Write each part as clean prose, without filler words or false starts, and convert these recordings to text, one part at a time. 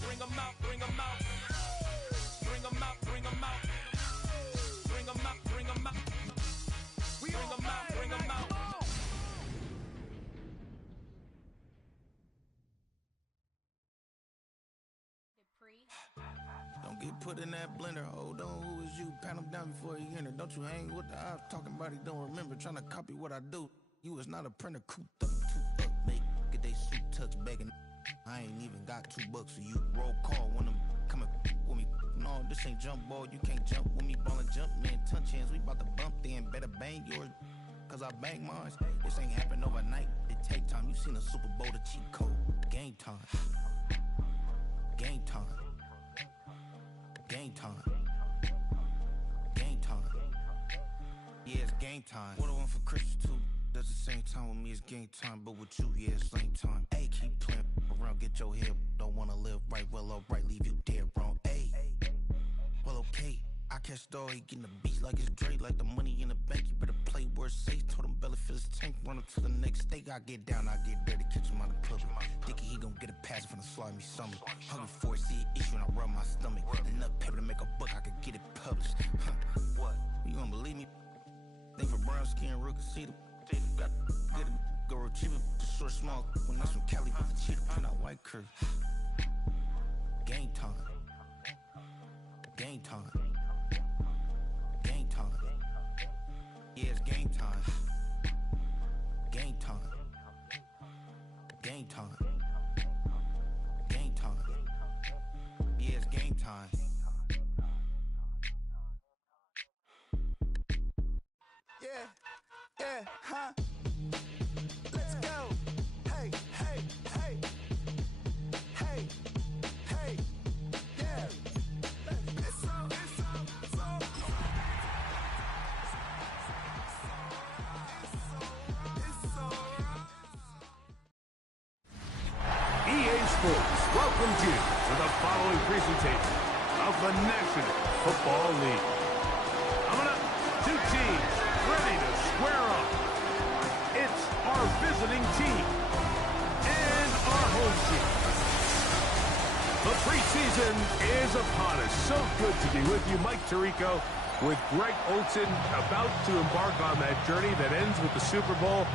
Bring them out, bring them out. Bring them out, bring them out. Bring them out, bring them out. Bring them out, bring them out. Don't get put in that blender. Hold on, who is you? Pat him down before you enter. Don't you hang with the ops talking about he don't remember. Trying to copy what I do. You is not a printer. Cooped up, make get they suit tucks begging. I ain't even got $2 for you. Roll call when I'm coming with me. No, this ain't jump ball. You can't jump with me. Ballin' jump, man. Touch hands. We bout to bump then. Better bang yours. Cause I bang mine. This ain't happen overnight. It take time. You seen a Super Bowl, the cheat code. Game time. Game time. Game time. Game time. Yeah, it's game time. What I want for Christmas too. Does the same time with me, it's game time. But with you, yeah, it's lame time. Hey, keep playing around, get your head. Don't wanna live right, well, alright, leave you dead wrong. Hey, well, okay. I catch the dog, he getting the beat like it's Dre, like the money in the bank. You better play where it's safe. Told him belly fill his tank, run him to the next state. I get down, I get dirty, catch him on the public. Thinking he gon' get a pass from the slide me summer. Hungry for it, see an issue and I rub my stomach. Enough paper to make a book, I could get it published. What? You gonna believe me? Think for brown skin, real conceited. Got get it, go retrieve it, short, small. When that's from Cali, with the cheetah print out white curve. Game time. Game time. Game time. Yeah, it's game time. Game time. Game time. Game time. Yeah, it's game time. Yeah, huh? Let's go. Hey, hey, hey. Hey, hey, yeah. It's so. EA Sports welcomes you to the following presentation of the National Football League. Coming up, two teams ready to square up. It's our visiting team and our home team. The preseason is upon us. So good to be with you, Mike Tirico, with Greg Olson about to embark on that journey that ends with the Super Bowl.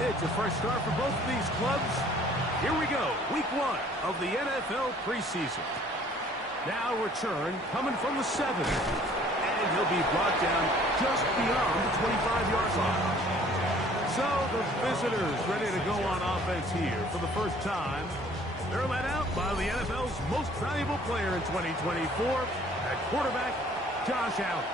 It's a fresh start for both of these clubs. Here we go, week 1 of the NFL preseason. Now return coming from the 7. And he'll be brought down just beyond the 25-yard line. So the visitors ready to go on offense here for the first time. They're led out by the NFL's most valuable player in 2024, at quarterback, Josh Allen.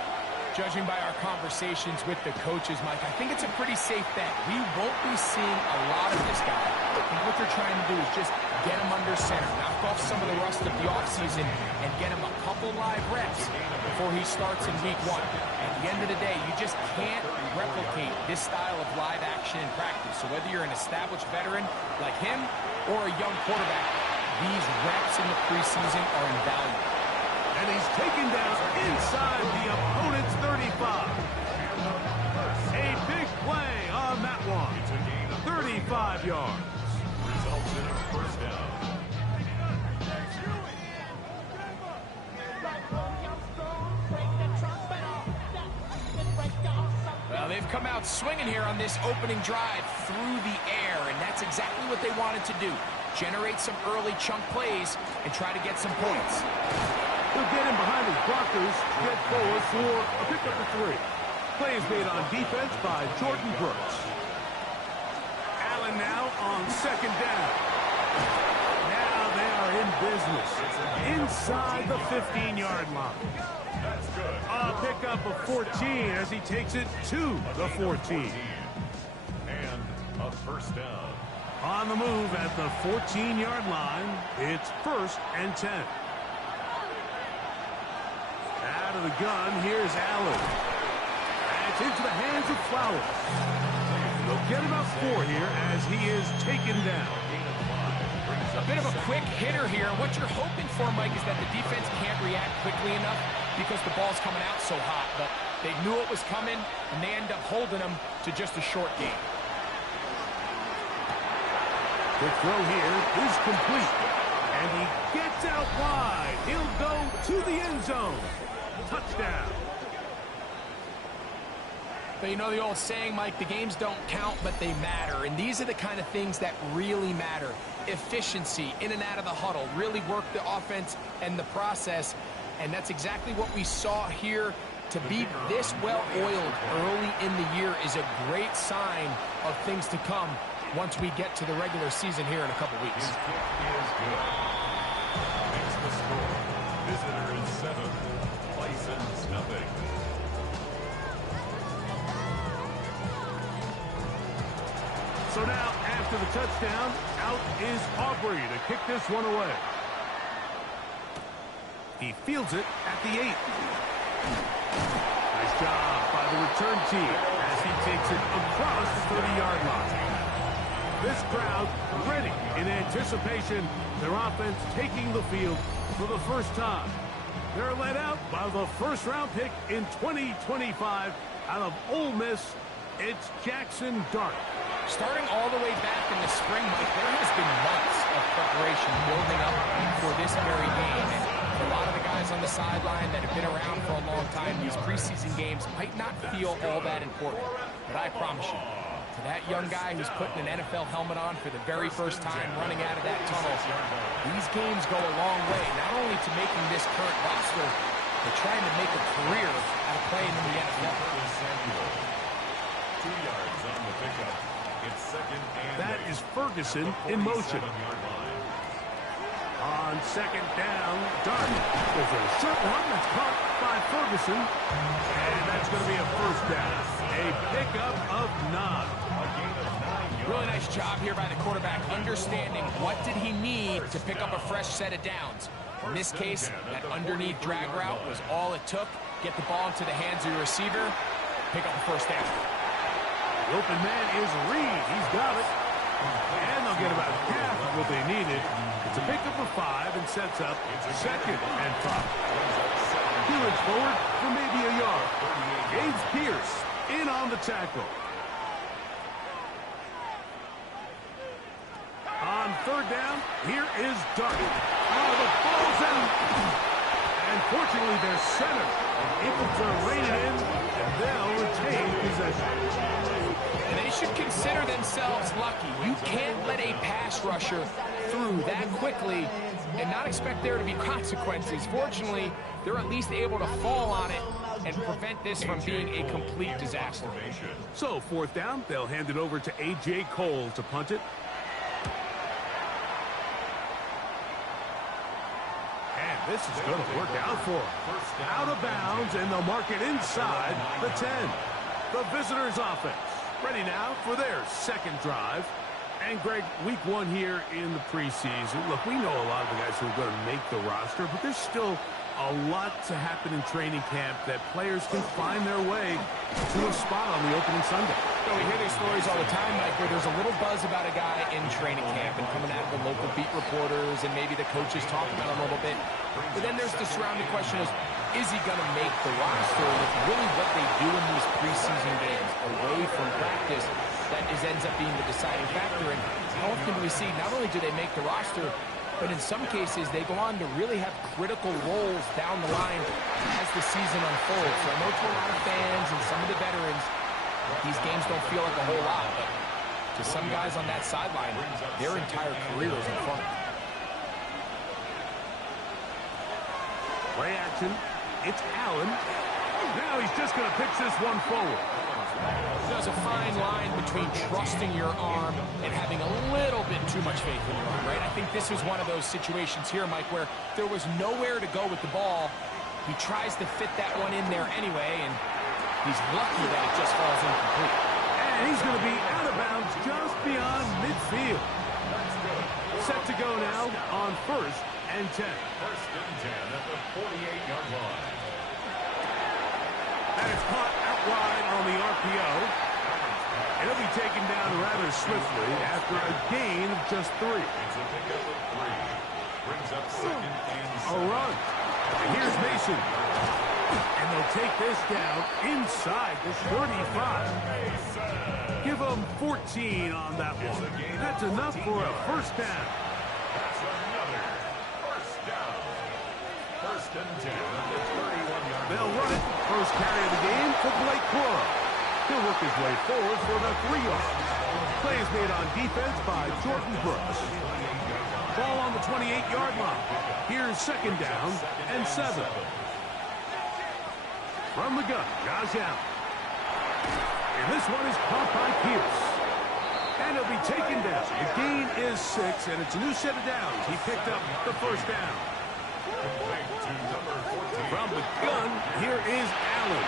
Judging by our conversations with the coaches, Mike, I think it's a pretty safe bet. We won't be seeing a lot of this guy. I think what they're trying to do is just get him under center, knock off some of the rust of the offseason, and get him a couple live reps before he starts in week 1. At the end of the day, you just can't replicate this style of live action in practice. So whether you're an established veteran like him or a young quarterback, these reps in the preseason are invaluable. And he's taken down inside the opponent's 35. A big play on that one. 35 yards. Results in a first down. Well, they've come out swinging here on this opening drive through the air, and that's exactly what they wanted to do. Generate some early chunk plays and try to get some points. He'll get him behind his blockers, get forward for a pickup of 3. Play is made on defense by Jordan Brooks. Allen now on second down. Now they are in business inside the 15-yard line. That's good. A pickup of 14 as he takes it to the 14. And a first down. On the move at the 14-yard line, it's 1st and 10. Out of the gun, here's Allen. And it's into the hands of Flowers. They'll get about 4 here as he is taken down. A bit of a quick hitter here. What you're hoping for, Mike, is that the defense can't react quickly enough because the ball's coming out so hot. But They knew it was coming, and they end up holding them to just a short game. The throw here is complete. And he gets out wide. He'll go to the end zone. Touchdown. But you know the old saying, Mike, the games don't count, but they matter. And these are the kind of things that really matter. Efficiency, in and out of the huddle, really work the offense and the process. And that's exactly what we saw here. To be this well-oiled early in the year is a great sign of things to come once we get to the regular season here in a couple weeks. His kick is good. Makes the score. Visitors 7, Bisons nothing. So now, after the touchdown, out is Aubrey to kick this one away. He fields it at the 8. Nice job by the return team as he takes it across the 30-yard line. This crowd ready in anticipation. Their offense taking the field for the first time. They're led out by the first-round pick in 2025 out of Ole Miss. It's Jackson Dart. Starting all the way back in the spring, Mike, there has been months of preparation building up for this very game. And for a lot of the guys on the sideline that have been around for a long time, these preseason games might not feel all that important. But I promise you, to that young guy who's putting an NFL helmet on for the very first time running out of that tunnel, these games go a long way, not only to making this current roster, but trying to make a career out of playing in the NFL. 2 yards on the pickup. It's second and That is Ferguson in motion. On second down, Dart. There's a short one that's caught by Ferguson. And that's going to be a first down. A pickup of 9. Really nice job here by the quarterback, understanding what did he need to pick up a fresh set of downs. In this case, that underneath drag route was all it took. Get the ball into the hands of your receiver, pick up a first down. The open man is Reed. He's got it. And they'll get about half of what they needed. It's a pickup of 5 and sets up second and 5. Steelers forward for maybe a yard. Gaines Pierce in on the tackle. On third down, here is Dart. Oh, the ball's out. And fortunately, their center able to rein it in, and they'll retain possession. And they should consider themselves lucky. You can't let a pass rusher through that quickly and not expect there to be consequences. Fortunately, they're at least able to fall on it and prevent this from being a complete disaster. So, fourth down, they'll hand it over to A.J. Cole to punt it. And this is going to work out for them. Out of bounds, and they'll mark it inside the 10. The visitors' offense ready now for their second drive. And, Greg, week 1 here in the preseason. Look, we know a lot of the guys who are going to make the roster, but there's still a lot to happen in training camp that players can find their way to a spot on the opening Sunday. So we hear these stories all the time, Mike, where there's a little buzz about a guy in training camp and coming out of the local beat reporters and maybe the coaches talking about him a little bit. But then there's the surrounding question is he going to make the roster? And it's really what they do in these preseason games away from practice that ends up being the deciding factor. And how often do we see not only do they make the roster, but in some cases they go on to really have critical roles down the line as the season unfolds. So I know to a lot of fans and some of the veterans, these games don't feel like a whole lot, but to some guys on that sideline, their entire career is in front of them. Play action. It's Allen. Now he's just going to pitch this one forward. There's a fine line between trusting your arm and having a little bit too much faith in your arm, right? I think this was one of those situations here, Mike, where there was nowhere to go with the ball. He tries to fit that one in there anyway, and he's lucky that it just falls incomplete. And he's going to be out of bounds just beyond midfield. Set to go now on first and 10. First and 10 at the 48-yard line. And it's caught out wide on the RPO. It'll be taken down rather swiftly after a gain of just 3. It's a pickup of 3. Brings up second and 7. A run. And here's Mason. And they'll take this down inside the 35. Give them 14 on that one. That's enough for a first down. That's another first down. First and 10 at the 31-yard line. They'll run it. First carry of the game for Blake Cora. He'll work his way forward for about 3 yards. Play is made on defense by Jordan Brooks. Ball on the 28-yard line. Here's second down and 7. From the gun, Josh Allen. And this one is caught by Pierce. And it'll be taken down. The gain is 6, and it's a new set of downs. He picked up the first down. From the gun, here is Allen.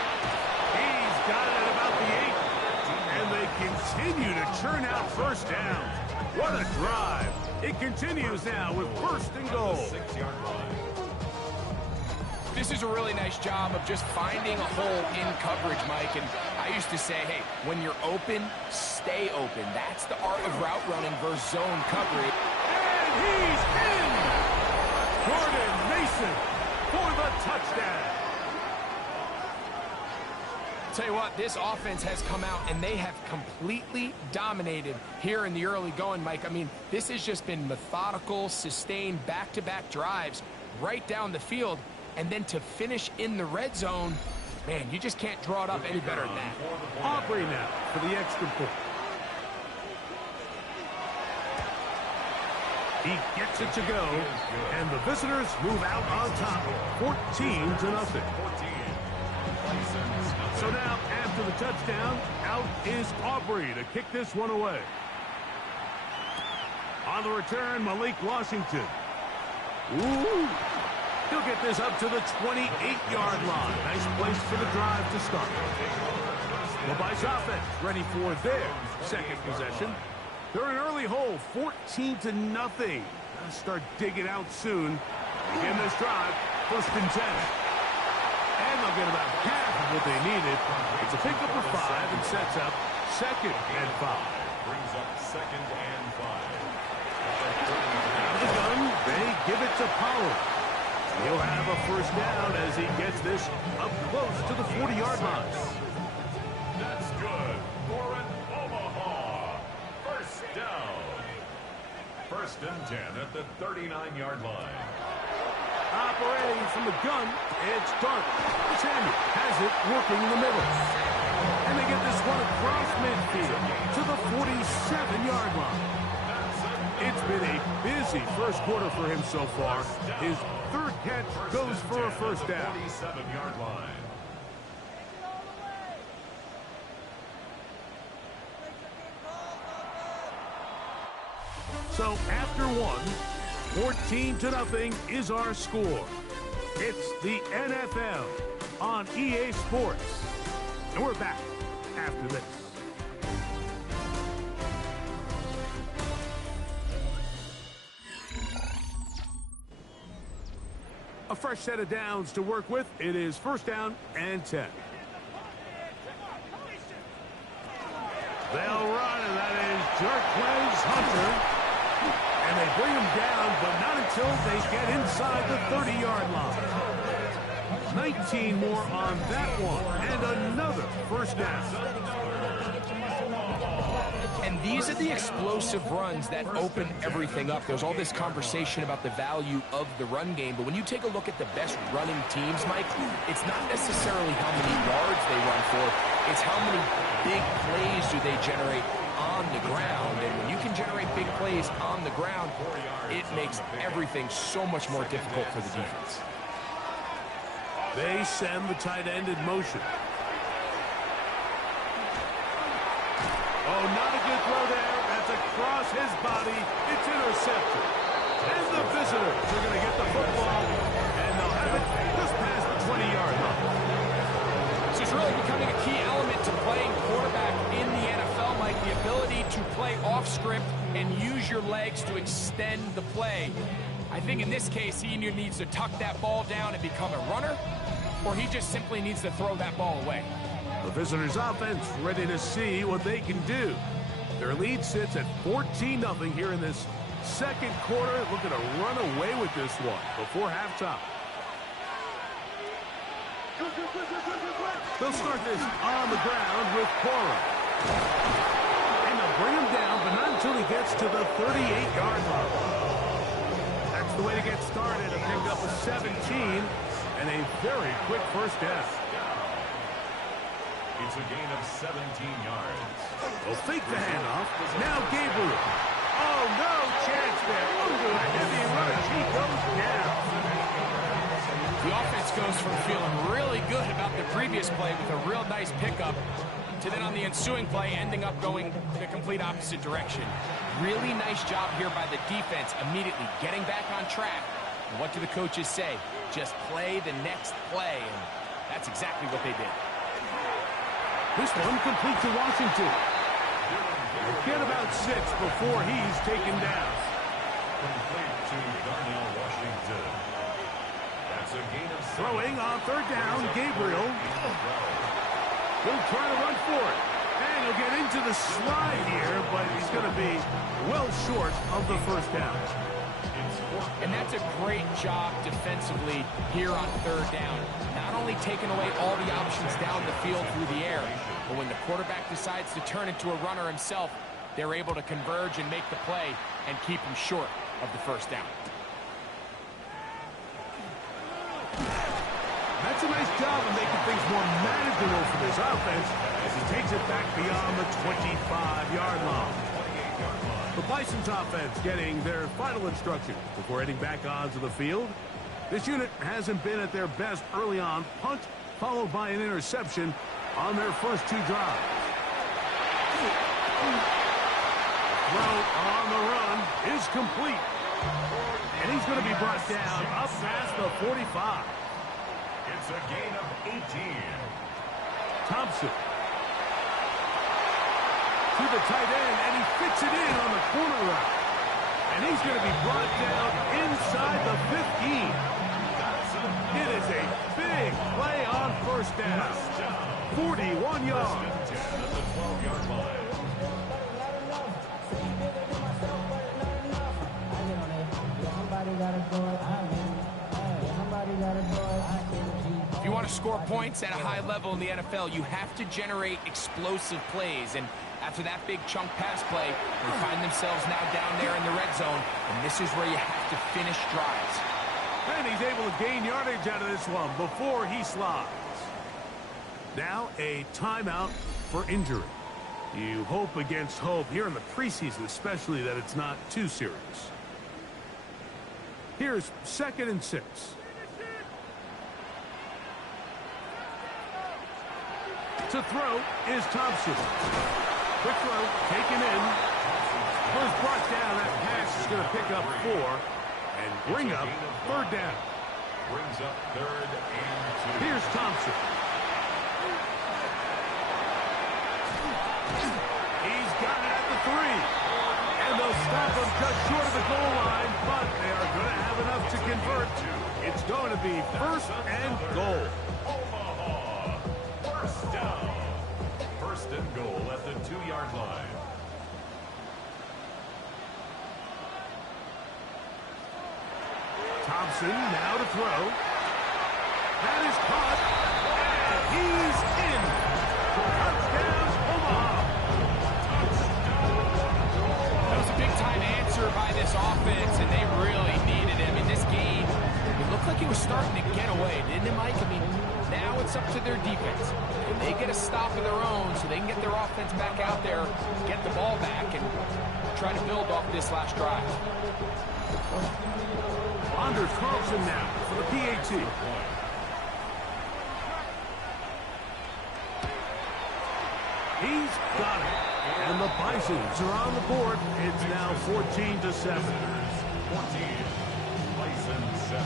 He's got it at about the 8. And they continue to churn out first downs. What a drive. It continues now with first and goal. 6-yard line. This is a really nice job of just finding a hole in coverage, Mike. And I used to say, hey, when you're open, stay open. That's the art of route running versus zone coverage. And he's in! Jordan Mason for the touchdown. Tell you what, this offense has come out and they have completely dominated here in the early going, Mike. I mean, this has just been methodical, sustained, back-to-back drives right down the field. And then to finish in the red zone, man, you just can't draw it up any better than that. Aubrey now for the extra point. He gets it to go, and the visitors move out on top, 14-0. So now, after the touchdown, out is Aubrey to kick this one away. On the return, Malik Washington. Ooh. He'll get this up to the 28-yard line. Nice place for the drive to start. The Bison offense ready for their second possession. They're an early hole, 14-0. Gotta start digging out soon. Begin this drive, first and 10. And they'll get about half of what they needed. It's a pickup of 5 and sets up second and 5. Brings up second and 5. Out of the gun, they give it to Pollard. He'll have a first down as he gets this up close to the 40-yard line. That's good for an Omaha. First down. First and 10 at the 39-yard line. Operating from the gun, it's Dart. Samuel has it working in the middle. And they get this one across midfield to the 47-yard line. It's been a busy first quarter for him so far. His third catch goes for a first down. 47-yard line. So after one, 14-0 is our score. It's the NFL on EA Sports. And we're back after this. A fresh set of downs to work with. It is first down and 10. They'll run, and that is Jarquez Hunter. And they bring him down, but not until they get inside the 30-yard line. 19 more on that one, and another first down. And these are the explosive runs that open everything up. There's all this conversation about the value of the run game, but when you take a look at the best running teams, Mike, it's not necessarily how many yards they run for, it's how many big plays do they generate on the ground. And when you can generate big plays on the ground, it makes everything so much more difficult for the defense. They send the tight end in motion. Oh, not a good throw there. That's across his body. It's intercepted. And the visitors are going to get the football, and they'll have it just past the 20-yard line. This is really becoming a key element to playing quarterback in the NFL, Mike, the ability to play off script and use your legs to extend the play. I think in this case, he either needs to tuck that ball down and become a runner, or he just simply needs to throw that ball away. The visitors' offense ready to see what they can do. Their lead sits at 14-0 here in this second quarter. Looking to run away with this one before halftime. They'll start this on the ground with Cora. And they'll bring him down, but not until he gets to the 38-yard line. That's the way to get started. A pickup of 17 and a very quick first down. It's a gain of 17 yards. They'll fake the handoff. Now Gabriel. Oh, no chance there. Under a heavy rush. He goes down. The offense goes from feeling really good about the previous play with a real nice pickup to then on the ensuing play ending up going the complete opposite direction. Really nice job here by the defense immediately getting back on track. And what do the coaches say? Just play the next play. And that's exactly what they did. This one complete to Washington. Get about 6 before he's taken down. Complete to Darnell Washington. That's a gain of 7. Throwing on third down, Gabriel. He'll try to run for it. And he'll get into the slide here, but he's going to be well short of the first down. And that's a great job defensively here on third down. Not only taking away all the options down the field through the air, but when the quarterback decides to turn into a runner himself, they're able to converge and make the play and keep him short of the first down. That's a nice job of making things more manageable for this offense as he takes it back beyond the 25-yard line. The Bison's offense getting their final instruction before heading back onto the field. This unit hasn't been at their best early on. Punt followed by an interception on their first 2 drives. Throw on the run is complete. And he's going to be brought down up past the 45. It's a gain of 18. Thompson. To the tight end, and he fits it in on the corner route. And he's going to be brought down inside the 15. It is a big play on first down. 41 yards. 10 at the 12-yard line. If you want to score points at a high level in the NFL, you have to generate explosive plays. And after that big chunk pass play, they find themselves now down there in the red zone. And this is where you have to finish drives. And he's able to gain yardage out of this one before he slides. Now a timeout for injury. You hope against hope here in the preseason, especially that it's not too serious. Here's 2nd and 6. To throw is Thompson. Quick throw, taken in. First brought down, that pass is going to pick up 4 and bring up third down. Brings up 3rd and 2. Here's Thompson. He's got it at the 3. And they'll stop him just short of the goal line, but they are going to have enough to convert. It's going to be 1st and goal. Omaha. First down. 1st and goal at the 2-yard line. Thompson now to throw. That is caught. And he's in. Touchdown, Omaha. That was a big-time answer by this offense, and they really needed him in this game. It looked like he was starting to get away, didn't it, Mike? I mean, now it's up to their defense. And they get a stop of their own so they can get their offense back out there, get the ball back, and try to build off this last drive. Anders Carlson now for the PAT. He's got it. And the Bisons are on the board. It's now 14-7. 14. Bison 7.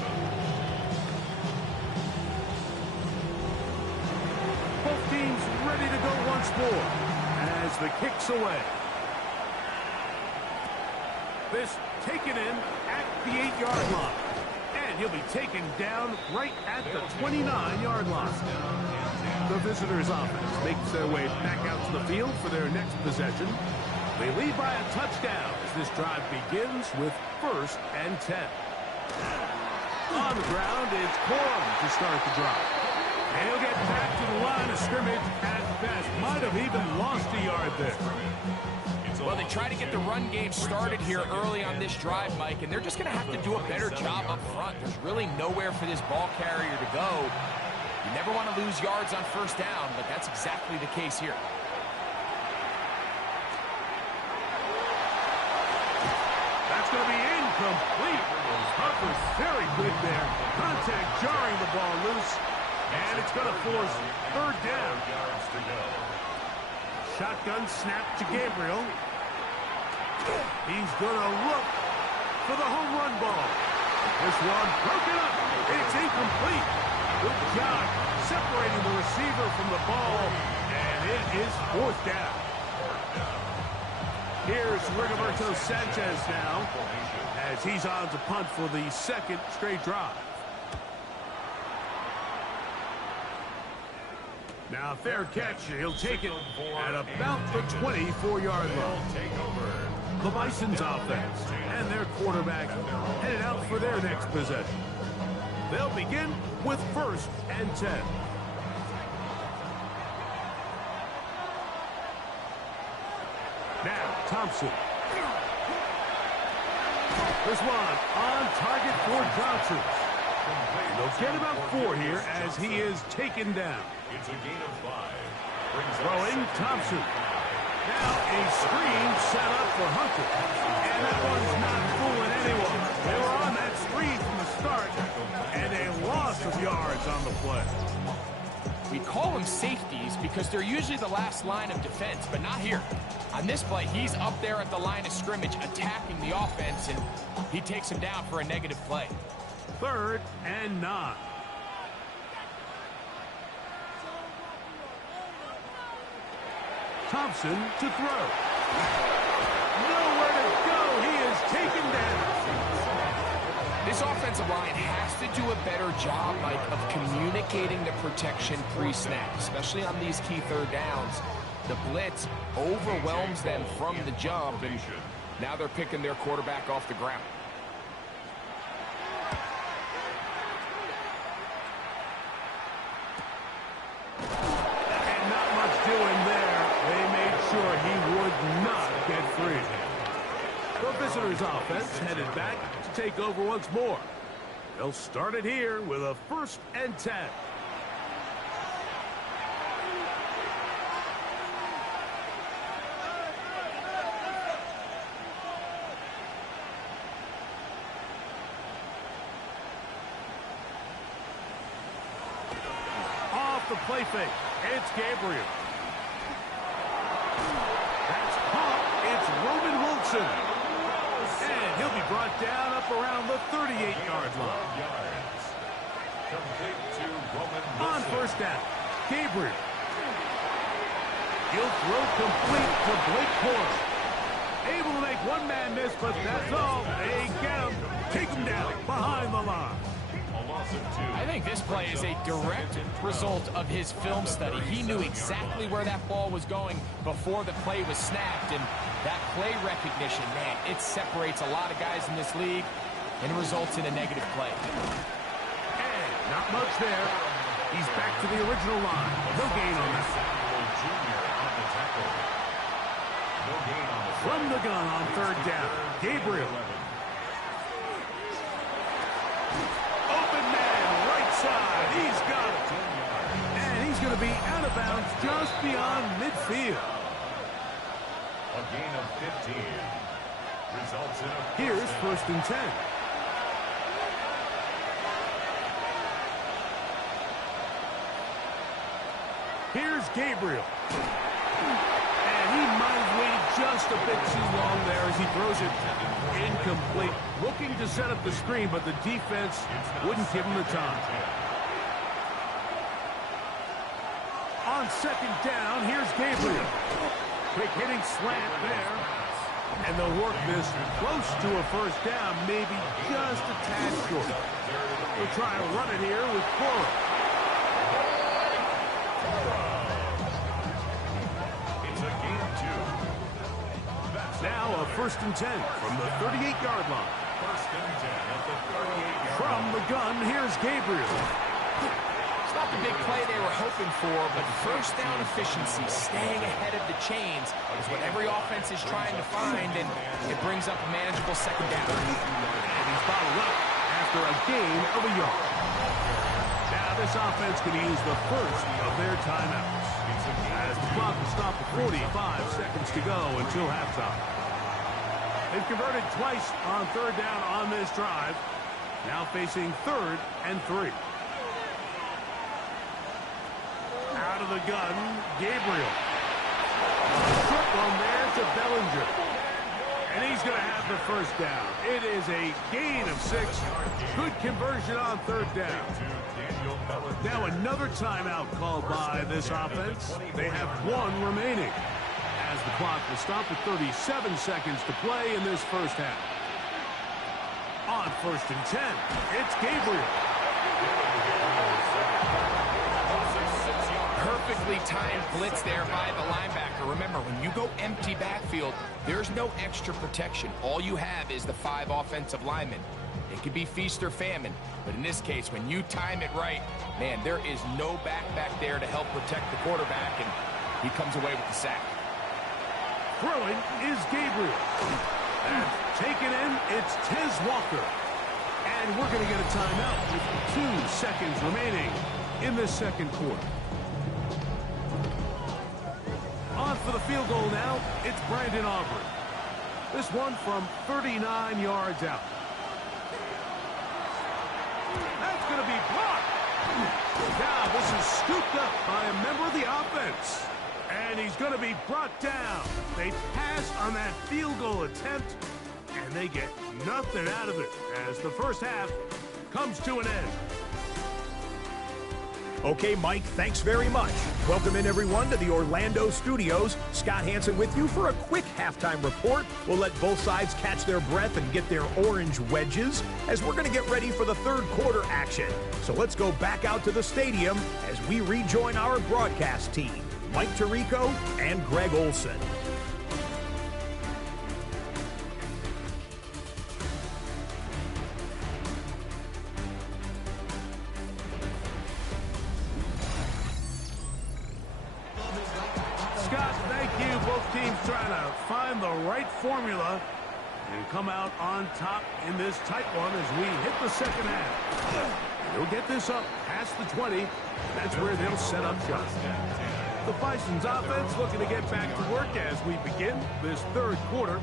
Both teams ready to go once more as the kick's away. This taken in at the 8-yard line. And he'll be taken down right at the 29-yard line. The visitors' offense makes their way back out to the field for their next possession. They lead by a touchdown as this drive begins with 1st and 10. On the ground, it's Corum to start the drive. And he'll get back to the line of scrimmage at best. Might have even lost a yard there. Well, they try to get the run game started here early on this drive, Mike, and they're just going to have to do a better job up front. There's really nowhere for this ball carrier to go. You never want to lose yards on first down, but that's exactly the case here. That's going to be incomplete. Huff was very good there. Contact jarring the ball loose, and it's going to force third down. Shotgun snap to Gabriel. He's going to look for the home run ball. This one broken up. It's incomplete. Good job separating the receiver from the ball, and it is fourth down. Here's Rigoberto Sanchez now, as he's on to punt for the second straight drive. Now, fair catch. He'll take it at about the 24-yard line. The Bison's offense and their quarterback headed out for their next possession. They'll begin with 1st and 10. Now, Thompson. There's one on target for Johnson. They'll get about 4 here as he is taken down. It's a gain of 5. Throwing Thompson. Now a screen set up for Hunter. And that one's not fooling anyone. They were on that screen from the start, and a loss of yards on the play. We call them safeties because they're usually the last line of defense, but not here. On this play, he's up there at the line of scrimmage attacking the offense, and he takes him down for a negative play. 3rd and 9. Thompson to throw. Nowhere to go. He is taken down. This offensive line has to do a better job, Mike, of communicating the protection pre-snap, especially on these key third downs. The blitz overwhelms them from the jump, and now they're picking their quarterback off the ground. And not much doing there. They made sure he would not get free. The visitors' offense headed back to take over once more. They'll start it here with a 1st and 10. Off the play fake. It's Gabriel. That's caught. It's Roman Wilson. And he'll be brought down up around the 38-yard line. On 1st down, Gabriel. He'll throw complete to Blake Porter. Able to make one man miss, but that's all. They get him. Take him down behind the line. I think this play is a direct result of his film study. He knew exactly where that ball was going before the play was snapped, and that play recognition, man, it separates a lot of guys in this league and results in a negative play. And not much there. He's back to the original line. No gain on that. From the gun on 3rd down, Gabriel. He's got it. And he's going to be out of bounds just beyond midfield. A gain of 15. Results in a Here's 1st and 10. Here's Gabriel. And he might have waited just a bit too long there as he throws it incomplete. Looking to set up the screen, but the defense wouldn't give him the time. On 2nd down, here's Gabriel. Quick hitting slant there. And they'll work this close to a 1st down, maybe just a tad short. They'll try to run it here with Cora. It's a gain of 2. Now a 1st and 10 from the 38-yard line. 1st and 10 at the 38-yard line. From the gun, here's Gabriel. not the big play they were hoping for, but first down efficiency, staying ahead of the chains, is what every offense is trying to find, and it brings up a manageable second down. And he's bottled up after a gain of a yard. Now this offense can use the first of their timeouts, as the clock will stop at 45 seconds to go until halftime. They've converted twice on third down on this drive. Now facing 3rd and 3. Out of the gun, Gabriel. Short one there to Bellinger. And he's going to have the first down. It is a gain of 6. Good conversion on third down. Now another timeout called by this offense. They have 1 remaining, as the clock will stop at 37 seconds to play in this first half. On 1st and 10, it's Gabriel. Perfectly timed blitz there by the linebacker. Remember, when you go empty backfield, there's no extra protection. All you have is the 5 offensive linemen. It could be feast or famine, but in this case, when you time it right, man, there is no back there to help protect the quarterback, and he comes away with the sack. Throwing is Gabriel. And taken in, it's Tez Walker. And we're going to get a timeout with 2 seconds remaining in this second quarter. On for the field goal now, it's Brandon Aubrey. This one from 39 yards out. That's going to be blocked. Now this is scooped up by a member of the offense. And he's going to be brought down. They pass on that field goal attempt, and they get nothing out of it as the first half comes to an end. Okay, Mike, thanks very much. Welcome in, everyone, to the Orlando studios. Scott Hansen with you for a quick halftime report. We'll let both sides catch their breath and get their orange wedges as we're going to get ready for the third quarter action. So let's go back out to the stadium as we rejoin our broadcast team, Mike Tirico and Greg Olson. Scott, thank you. Both teams trying to find the right formula and come out on top in this tight one as we hit the second half. They'll get this up past the 20. That's where they'll set up shop. The Bison's offense looking to get back to work as we begin this third quarter.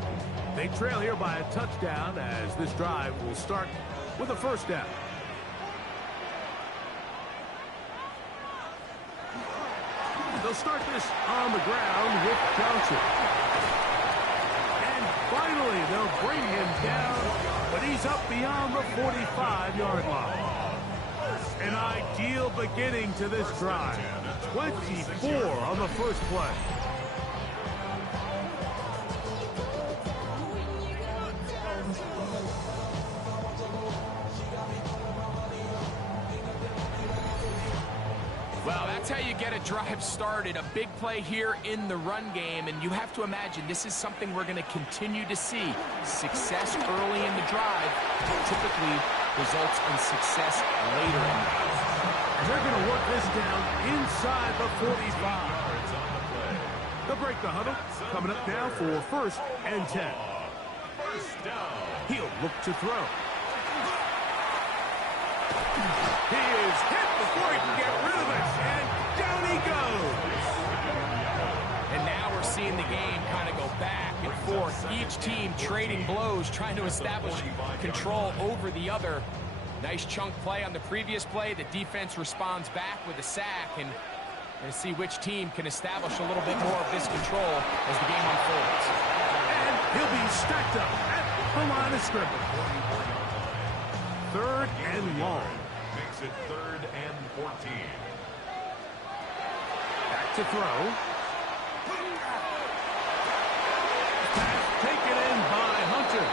They trail here by a touchdown as this drive will start with a first down. They'll start this on the ground with Johnson. And finally, they'll bring him down, but he's up beyond the 45-yard line. An ideal beginning to this drive. 24 on the first play. Well, that's how you get a drive started. A big play here in the run game, and you have to imagine this is something we're going to continue to see. Success early in the drive typically results in success later in the drive. And they're going to work this down inside the 45. They'll break the huddle. Coming up now for 1st and 10. He'll look to throw. He is hit before he can get rid of it, and down he goes. And now we're seeing the game kind of go back and forth. Each team trading blows, trying to establish control over the other. Nice chunk play on the previous play. The defense responds back with a sack, and we're going to see which team can establish a little bit more of this control as the game unfolds. And he'll be stacked up at the line of scrimmage. 3rd and long. Makes it 3rd and 14. Back to throw. Pass taken in by Hunter.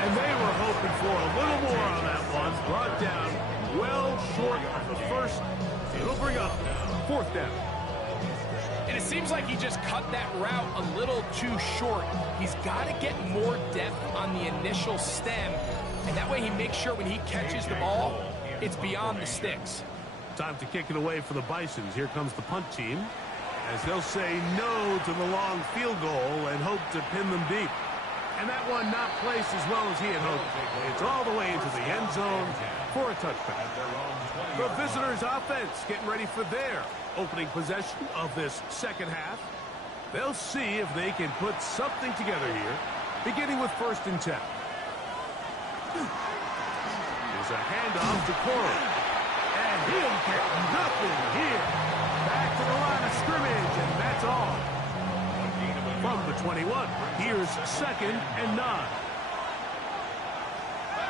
And they were hoping for a little more on that one. Brought down well short of the first. It'll bring up 4th down. And it seems like he just cut that route a little too short. He's got to get more depth on the initial stem, and that way he makes sure when he catches the ball, it's beyond the sticks. Time to kick it away for the Bisons. Here comes the punt team, as they'll say no to the long field goal and hope to pin them deep. And that one not placed as well as he had hoped. It's all the way into the end zone for a touchdown. The visitors' offense getting ready for their opening possession of this second half. They'll see if they can put something together here, beginning with 1st and 10. There's a handoff to Corey. And he'll get nothing here. Back to the line of scrimmage, and that's all. From the 21, here's 2nd and 9.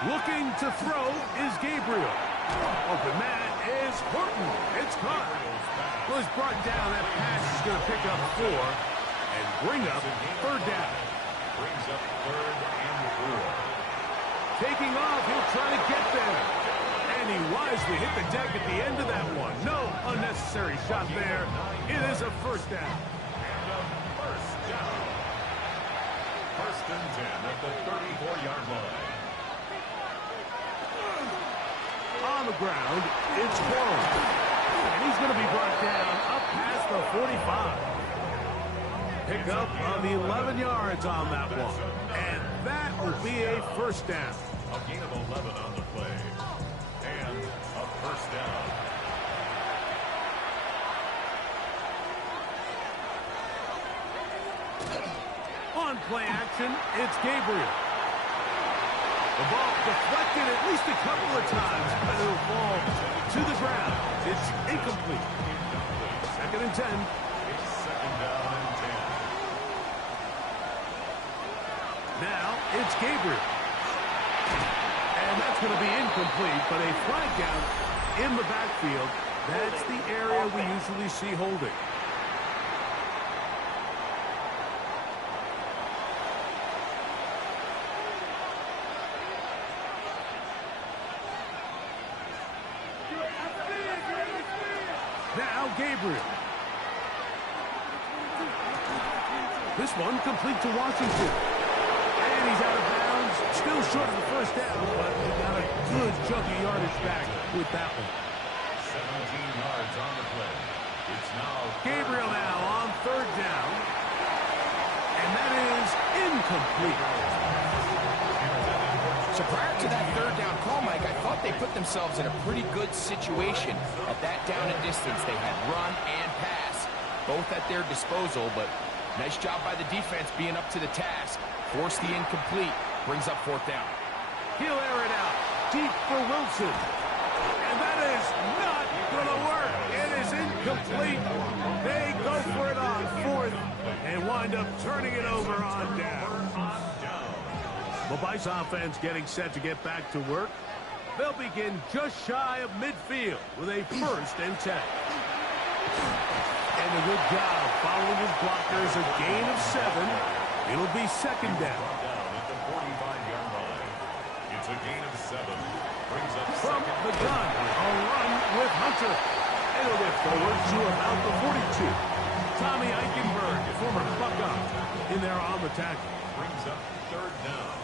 Looking to throw is Gabriel. Open man is Horton. It's caught. Was brought down. That pass is going to pick up 4 and bring up 3rd down. Brings up 3rd and 4. Taking off, he'll try to get there. And he wisely hit the deck at the end of that one. No unnecessary shot there. It is a 1st down. And a 1st down. 1st and 10 at the 34-yard line. On the ground, it's Corey. And he's going to be brought down up past the 45. Pick up on the 11 yards on that one. And that will be a 1st down. A gain of 11 on the play. And a 1st down. On play action, it's Gabriel. The ball deflected at least a couple of times, but it'll fall to the ground. It's incomplete. 2nd and 10. It's 2nd down and 10. Now it's Gabriel. And that's going to be incomplete, but a flag down in the backfield. That's the area we usually see holding. Now Gabriel. This one complete to Washington. And he's out of bounds. Still short of the 1st down, but he got a good chunk of yardage back with that one. 17 yards on the play. It's now Gabriel now on 3rd down. And that is incomplete. So prior to that 3rd down call, Mike, I thought they put themselves in a pretty good situation at that down and distance. They had run and pass, both at their disposal, but nice job by the defense being up to the task. Force the incomplete. Brings up 4th down. He'll air it out. Deep for Wilson. And that is not going to work. It is incomplete. They go for it on 4th and wind up turning it over on down. The Bison offense getting set to get back to work. They'll begin just shy of midfield with a 1st and 10. And a good job following his blockers, a gain of 7. It'll be 2nd down. down at the 45-yard line. It's a gain of 7. Brings up From 2nd. the gun, a run with Hunter. And it'll get forward to about the 42. Tommy Eichenberg, former Buckeye, in there on the tackle. Brings up 3rd down.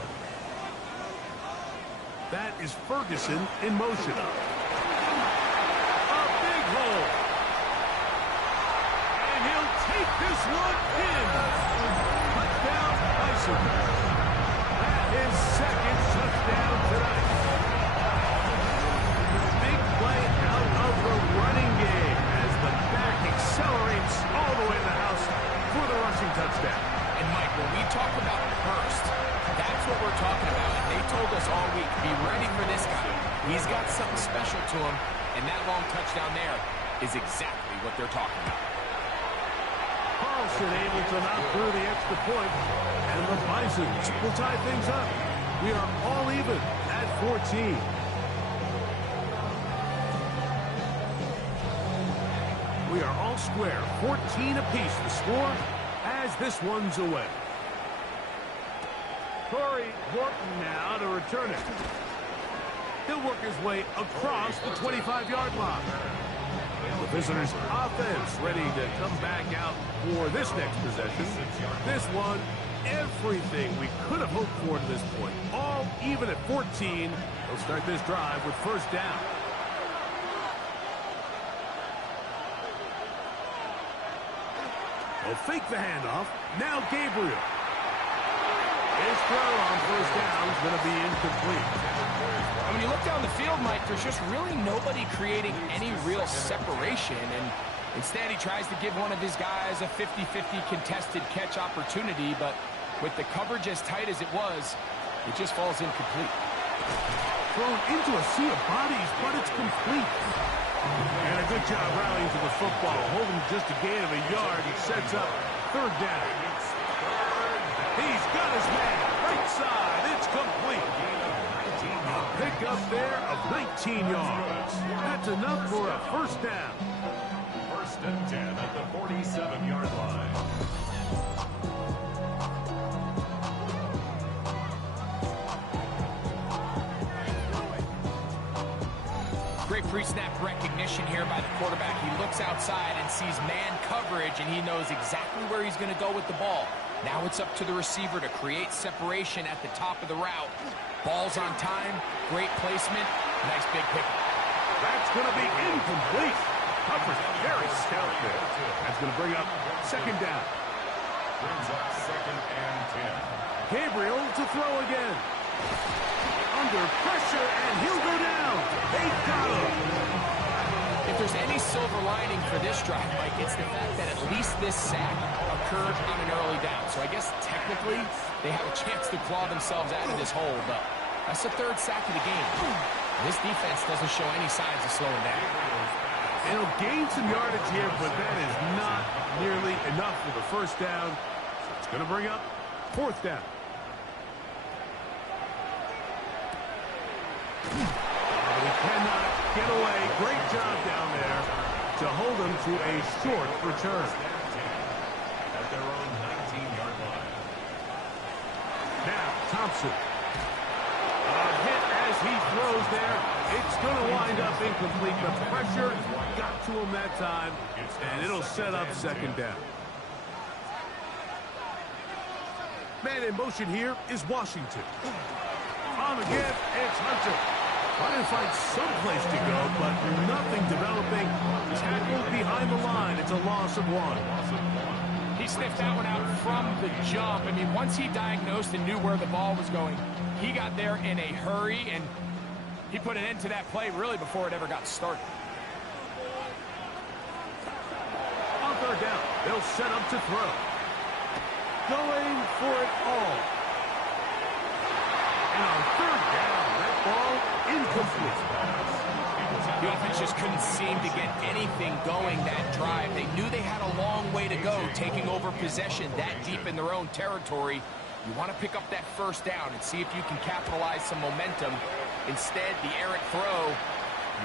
That is Ferguson in motion. A big hole. And he'll take this one in. Touchdown, Bison. That is 2nd touchdown tonight. Big play out of the running game as the back accelerates all the way to the house for the rushing touchdown. And Mike, when we talk about burst, that's what we're talking about. And they told us all week, be ready for this guy. He's got something special to him, and that long touchdown there is exactly what they're talking about. Carlson able to knock through the extra point, and the Bisons will tie things up. We are all even at 14. We are all square, 14 apiece the score as this one's away. Corey Horton now to return it. He'll work his way across the 25-yard line. The visitors' offense ready to come back out for this next possession. This one, everything we could have hoped for to this point. All even at 14. They'll start this drive with 1st down. Will fake the handoff. Now Gabriel. His throw on first down is going to be incomplete. When you look down the field, Mike, there's just really nobody creating any real separation, and instead he tries to give one of his guys a 50-50 contested catch opportunity, but with the coverage as tight as it was, it just falls incomplete. Thrown into a sea of bodies, but it's complete. And a good job rallying to the football, holding just a gain of a yard. It sets up third down. He's got his man, right side, it's complete. A pickup there of 19 yards. That's enough for a first down. First and 10 at the 47-yard line. Great pre-snap recognition here by the quarterback. He looks outside and sees man coverage, and he knows exactly where he's going to go with the ball. Now it's up to the receiver to create separation at the top of the route. Ball's on time, great placement, nice big pick. That's going to be incomplete. Coverage very stout there. That's going to bring up second down. Brings up second and 10. Gabriel to throw again. Under pressure, and he'll go down. They got him. If there's any silver lining for this drive, Mike, it's the fact that at least this sack occurred on an early down. So I guess technically they have a chance to claw themselves out of this hole, but that's the third sack of the game. This defense doesn't show any signs of slowing down. And he'll gain some yardage here, but that is not nearly enough for the first down. So it's going to bring up fourth down. He cannot get away. Great job down there to hold him to a short return. At their own 19-yard line. Now, Thompson. A hit as he throws there. It's going to wind up incomplete. The pressure got to him that time, and it'll set up second down. Man in motion here is Washington. On again, it's Hunter. Trying to find some place to go, but nothing developing. Tackled behind the line. It's a loss of one. He sniffed that one out from the jump. I mean, once he diagnosed and knew where the ball was going, he got there in a hurry, and he put an end to that play really before it ever got started. On third down, they'll set up to throw. Going for it all. And on third down, that ball incomplete. The offense just couldn't seem to get anything going that drive. They knew they had a long way to go, taking over possession that deep in their own territory. You want to pick up that first down and see if you can capitalize some momentum. Instead, the errant throw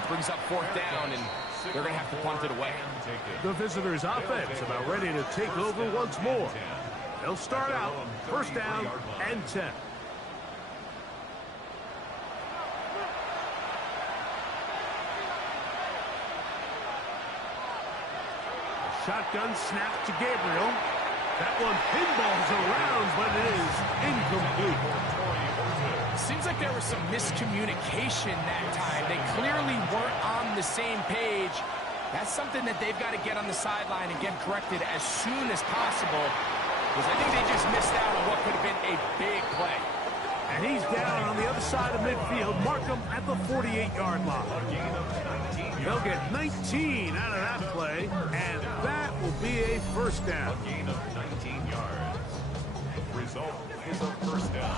brings up fourth down, and they're going to have to punt it away. The visitors' offense about ready to take over once more. They'll start out first down and 10. Shotgun snap to Gabriel. That one pinballs around, but it is incomplete. Seems like there was some miscommunication that time. They clearly weren't on the same page. That's something that they've got to get on the sideline and get corrected as soon as possible, because I think they just missed out on what could have been a big play. And he's down on the other side of midfield. Mark him at the 48-yard line. They'll get 19 out of that play, and that will be a first down. A gain of 19 yards. Result is a first down.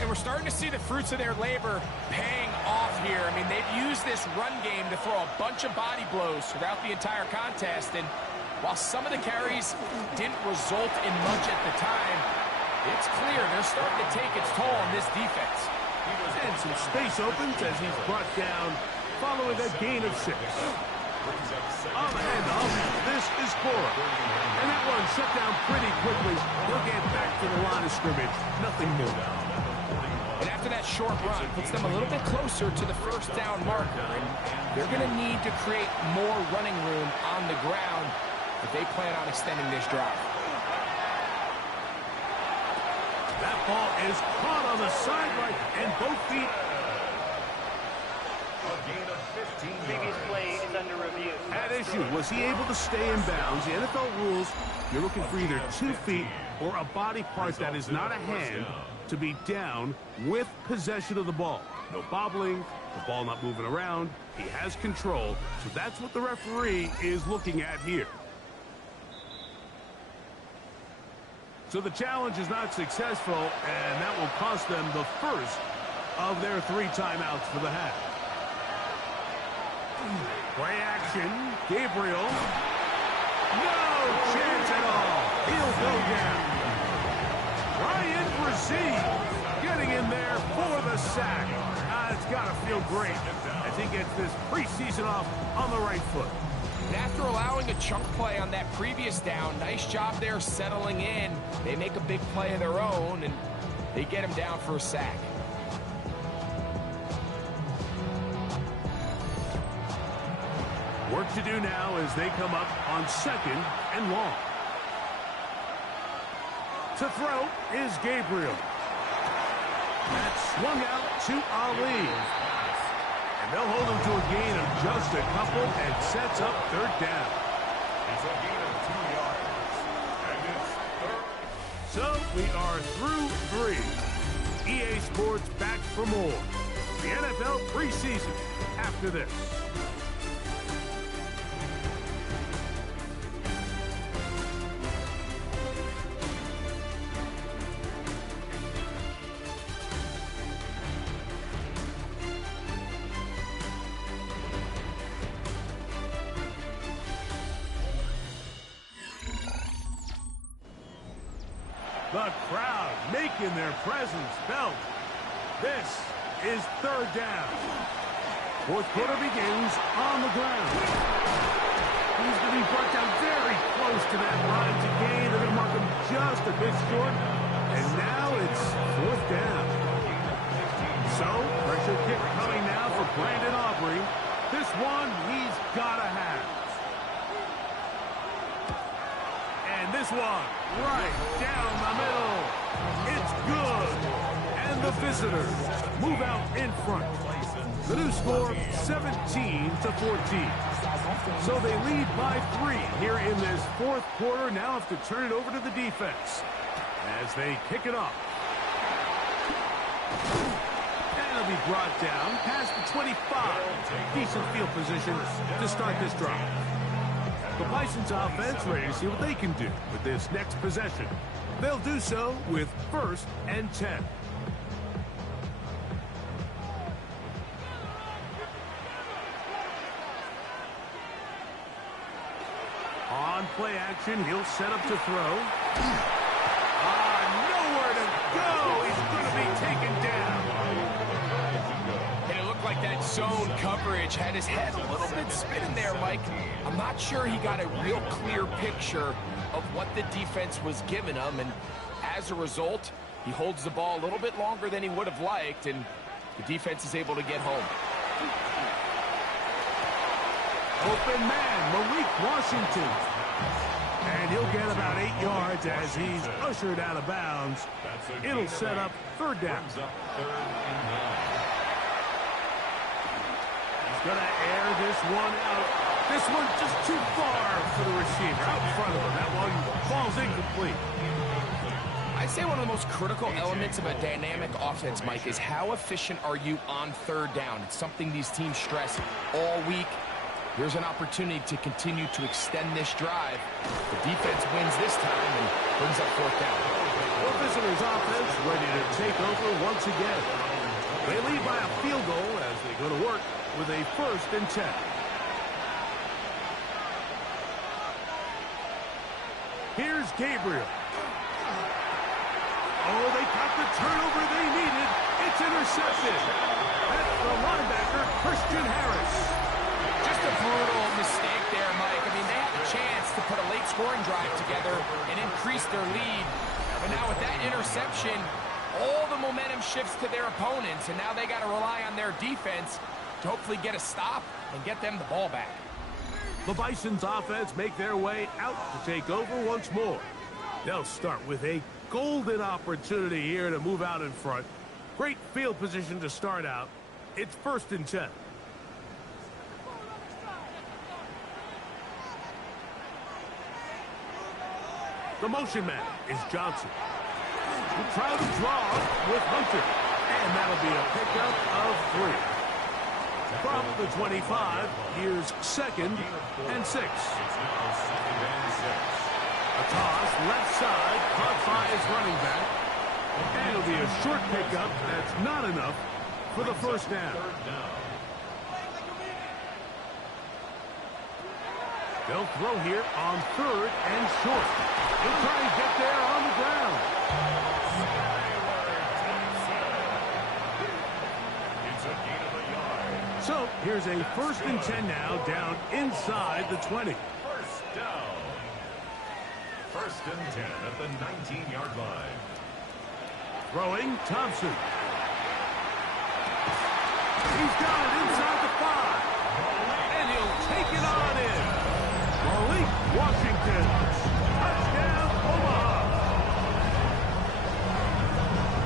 And we're starting to see the fruits of their labor paying off here. I mean, they've used this run game to throw a bunch of body blows throughout the entire contest, and while some of the carries didn't result in much at the time, it's clear they're starting to take its toll on this defense. And some space opens as he's brought down following a gain of 6. On the handoff, this is Cora. And that one shut down pretty quickly. He'll get back to the line of scrimmage. Nothing more. And after that short run, puts them a little bit closer to the first down marker. And they're going to need to create more running room on the ground if they plan on extending this drive. That ball is caught on the sideline, and both feet. gain of 15 Previous yards. play is under review. At issue, was he able to stay in bounds? The NFL rules, you're looking for either 2 feet or a body part that is not a hand to be down with possession of the ball. No bobbling, the ball not moving around. He has control, so that's what the referee is looking at here. So the challenge is not successful, and that will cost them the first of their 3 timeouts for the half. Play action, Gabriel. No chance at all. He'll go down. Ryan Brazil getting in there for the sack. It's got to feel great as he gets this preseason off on the right foot. And after allowing a chunk play on that previous down, nice job there settling in. They make a big play of their own, and they get him down for a sack. Work to do now as they come up on 2nd and long. To throw is Gabriel. That's swung out to Ali. And they'll hold him to a gain of just a couple and sets up 3rd down. It's a gain of 2 yards. And it's 3rd. So we are through 3. EA Sports back for more. The NFL preseason after this. The crowd making their presence felt. This is 3rd down. 4th quarter begins on the ground. He's going to be brought down very close to that line to gain. They're going to mark him just a bit short. And now it's 4th down. So, pressure kick coming now for Brandon Aubrey. This one he's got to have. And this one, right down the middle. It's good. And the visitors move out in front. The new score, 17-14. So they lead by 3 here in this 4th quarter. Now have to turn it over to the defense as they kick it off. And it'll be brought down past the 25. Decent field position to start this drive. The Bison's offense ready to see what they can do with this next possession. They'll do so with 1st and 10. On play action, he'll set up to throw. Nowhere to go. He's going to be taken down. And it looked like that zone coverage had his head a little bit spinning there, Mike. I'm not sure he got a real clear picture of what the defense was giving him, and as a result, he holds the ball a little bit longer than he would have liked, and the defense is able to get home. Open man, Malik Washington. And he'll get about 8 yards as he's ushered out of bounds. It'll set up 3rd down. He's going to air this one out. This one just too far for the receiver. Out in front of him. That one falls incomplete. I'd say one of the most critical elements of a dynamic offense, Mike, is how efficient are you on 3rd down. It's something these teams stress all week. Here's an opportunity to continue to extend this drive. The defense wins this time and brings up 4th down. The visitors' offense ready to take over once again. They lead by a field goal as they go to work with a 1st and 10. Here's Gabriel. Oh, they got the turnover they needed. It's intercepted. That's the linebacker, Christian Harris. Just a brutal mistake there, Mike. I mean, they had a chance to put a late scoring drive together and increase their lead. But now with that interception, all the momentum shifts to their opponents, and now they got to rely on their defense to hopefully get a stop and get them the ball back. The Bison's offense make their way out to take over once more. They'll start with a golden opportunity here to move out in front. Great field position to start out. It's 1st and 10. The motion man is Johnson. He'll try to draw with Hunter. And that'll be a pickup of 3. From the 25, here's 2nd and 6. A toss, left side, caught by his running back. And it'll be a short pickup that's not enough for the first down. They'll throw here on 3rd and short. He'll try to get there on the ground. So here's a 1st and 10 now, down inside the 20. First down. 1st and 10 at the 19-yard line. Throwing, Thompson. He's got it inside the 5. And he'll take it on in. Malik Washington. Touchdown, Omaha.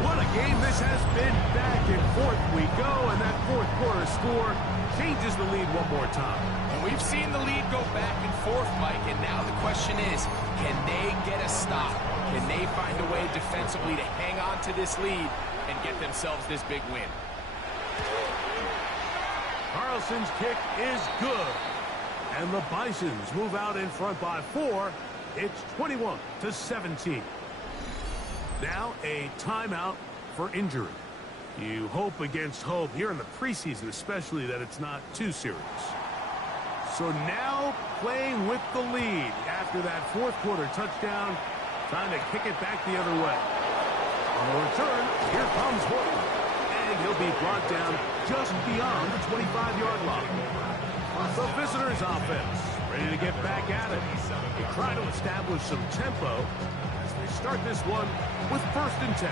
What a game this has been. Back and forth we go, and that 4th quarter score changes the lead one more time. And we've seen the lead go back and forth, Mike, and now the question is, can they get a stop? Can they find a way defensively to hang on to this lead and get themselves this big win? Carlson's kick is good. And the Bisons move out in front by 4. It's 21-17. Now a timeout for injury. You hope against hope here in the preseason, especially that it's not too serious. So now playing with the lead after that 4th quarter touchdown, trying to kick it back the other way. On the return, here comes Horton. And he'll be brought down just beyond the 25-yard line. The visitors' offense ready to get back at it. They try to establish some tempo as they start this one with 1st and 10.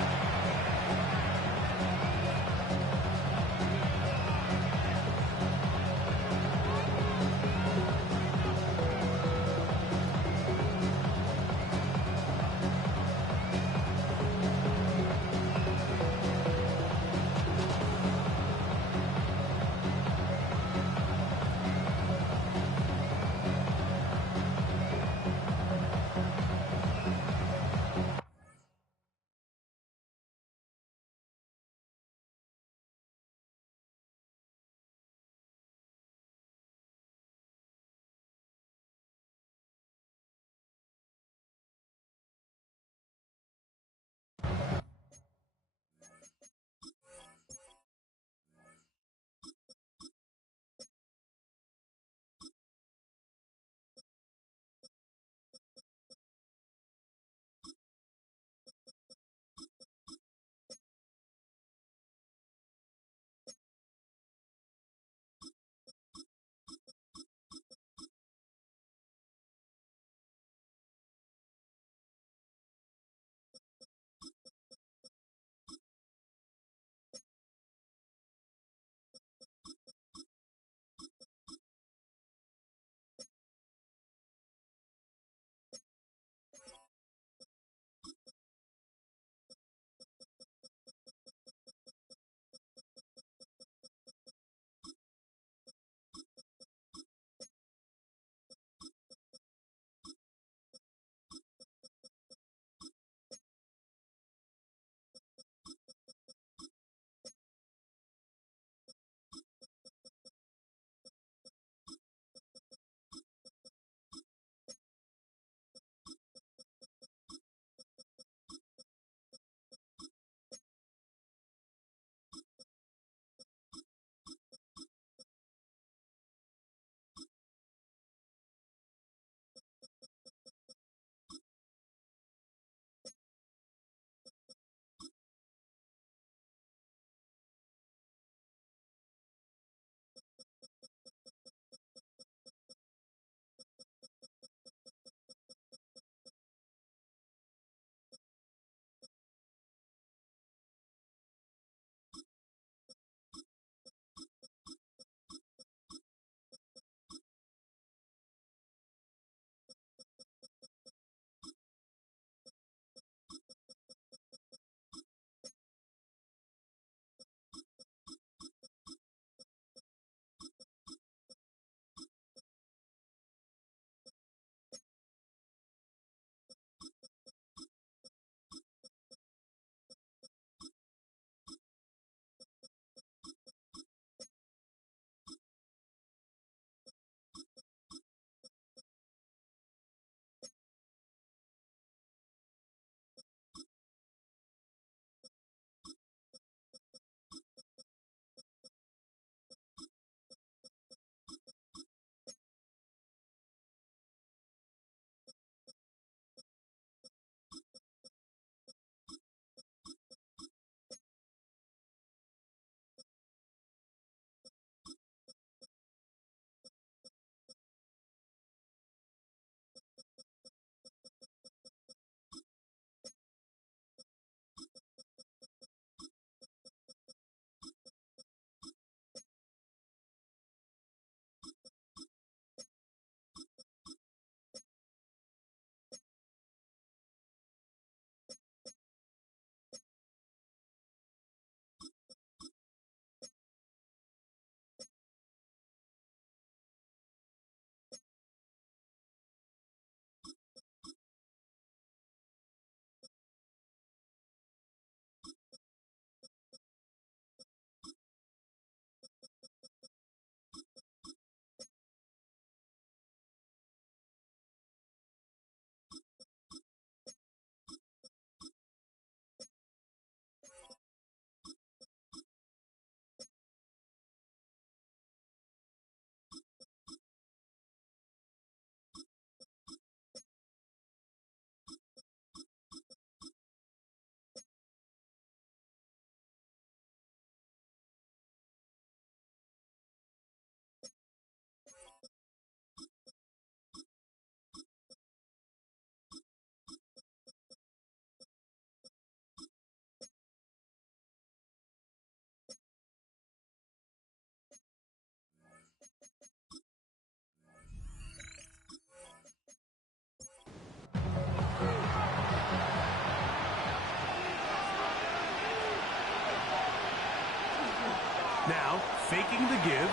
Now, faking the give.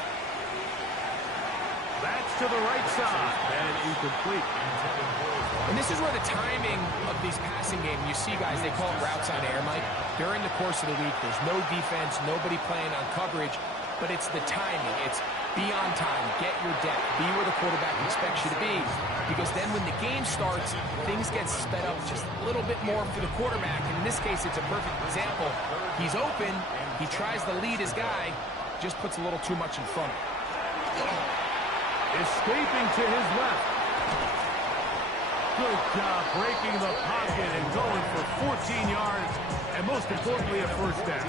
That's to the right side, and incomplete. And this is where the timing of these passing games, you see guys, they call it routes on air, Mike. During the course of the week, there's no defense, nobody playing on coverage, but it's the timing. It's be on time, get your depth, be where the quarterback expects you to be, because then when the game starts, things get sped up just a little bit more for the quarterback. And in this case, it's a perfect example. He's open, he tries to lead his guy, just puts a little too much in front of him. Escaping to his left. Good job breaking the pocket and going for 14 yards, and most importantly, a first down.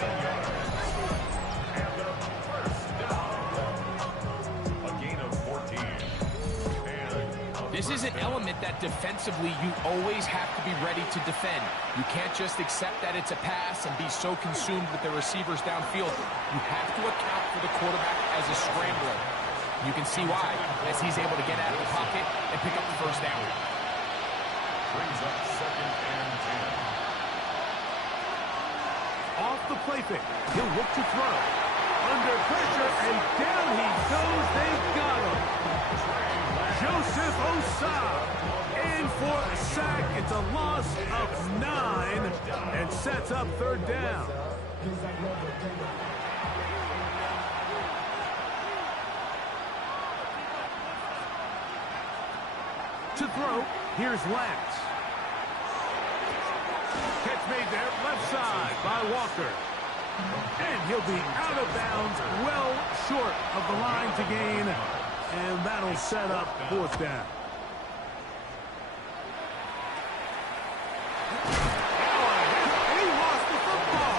A gain of 14. This is an element that defensively you always have to be ready to defend. You can't just accept that it's a pass and be so consumed with the receivers downfield. You have to account for the quarterback as a scrambler. You can see why, as he's able to get out of the pocket and pick up the first down. Brings up 2nd and 10. Off the play fake. He'll look to throw. Under pressure, and down he goes. They've got him. Joseph Osah in for a sack. It's a loss of 9 and sets up third down. To throw, here's Lance. Catch made there, left side by Walker. And he'll be out of bounds, well short of the line to gain. And that'll set up fourth down. And he lost the football.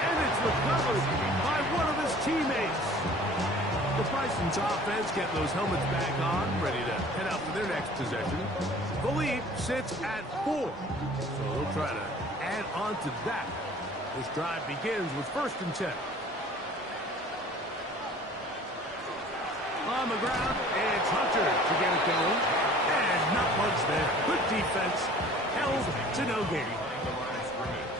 And it's recovered by one of his teammates. The Bison's offense getting those helmets back on, ready to head out for their next possession. The lead sits at 4, so they'll try to add on to that. This drive begins with 1st and 10. On the ground, it's Hunter to get it going. And not much there. Good defense, held to no gain.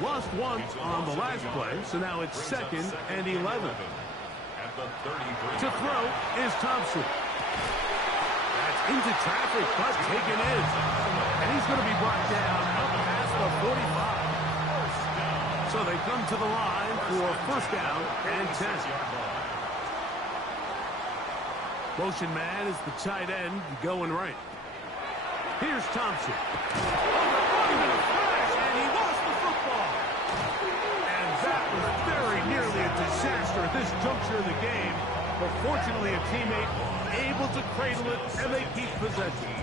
Lost 1 on the last play, so now it's 2nd and 11. To throw is Thompson. That's into traffic, but taken in. And he's going to be brought down up past the 45. So they come to the line for first down and 10. Motion man is the tight end going right. Here's Thompson. And he lost the football. And that was very nearly a disaster at this juncture of the game. But fortunately, a teammate able to cradle it, and they keep possession.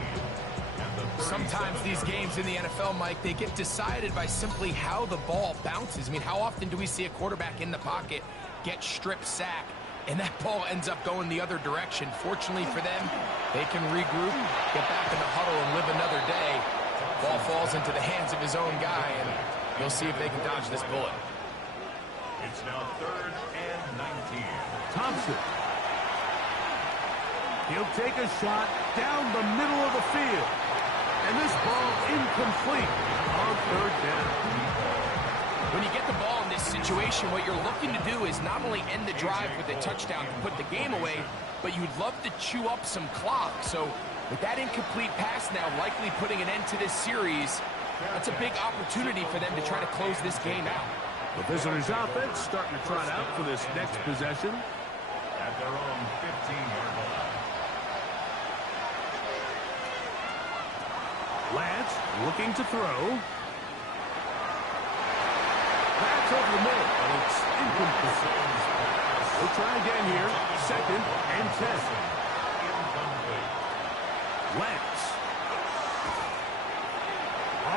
Sometimes these games in the NFL, Mike, they get decided by simply how the ball bounces. I mean, how often do we see a quarterback in the pocket get strip sacked, and that ball ends up going the other direction? Fortunately for them, they can regroup, get back in the huddle, and live another day. Ball falls into the hands of his own guy, and you'll see if they can dodge this bullet. It's now 3rd and 19. Thompson. He'll take a shot down the middle of the field. And this ball incomplete on third down. When you get the ball in this situation, what you're looking to do is not only end the drive with a touchdown to put the game away, but you'd love to chew up some clock. So with that incomplete pass now likely putting an end to this series, that's a big opportunity for them to try to close this game out. The visitors' offense starting to trot out for this next possession. At their own 15-yard line. Lance looking to throw. That's over the middle, but it's incomplete. We'll try again here. 2nd and 10. Lance.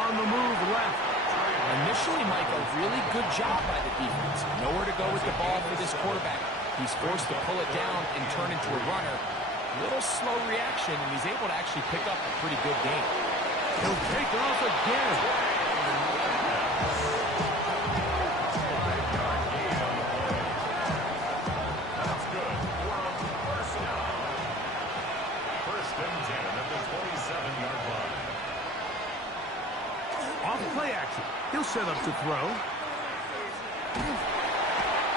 On the move left. Initially, Mike, a really good job by the defense. Nowhere to go with the ball for this quarterback. He's forced to pull it down and turn into a runner. Little slow reaction, and he's able to actually pick up a pretty good game. He'll take off again. That's good. We're on first down. 1st and 10 at the 27-yard line. Off play action. He'll set up to throw.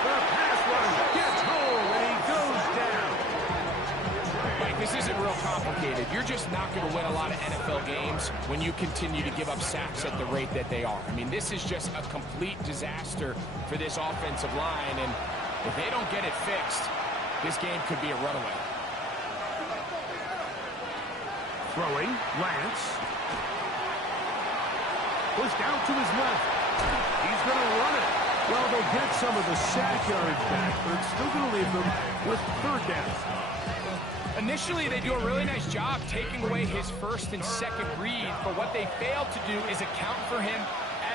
The pass rush gets home, and he goes down. Mike, this isn't real complicated. You're just not going to win a lot of NFL games when you continue to give up sacks at the rate that they are. I mean, this is just a complete disaster for this offensive line, and if they don't get it fixed, this game could be a runaway. Throwing, Lance. Pushed out to his left. He's going to run it. Well, they'll get some of the sack yardage back, but it's still going to leave them with third down. Initially, they do a really nice job taking away his first and second read, but what they failed to do is account for him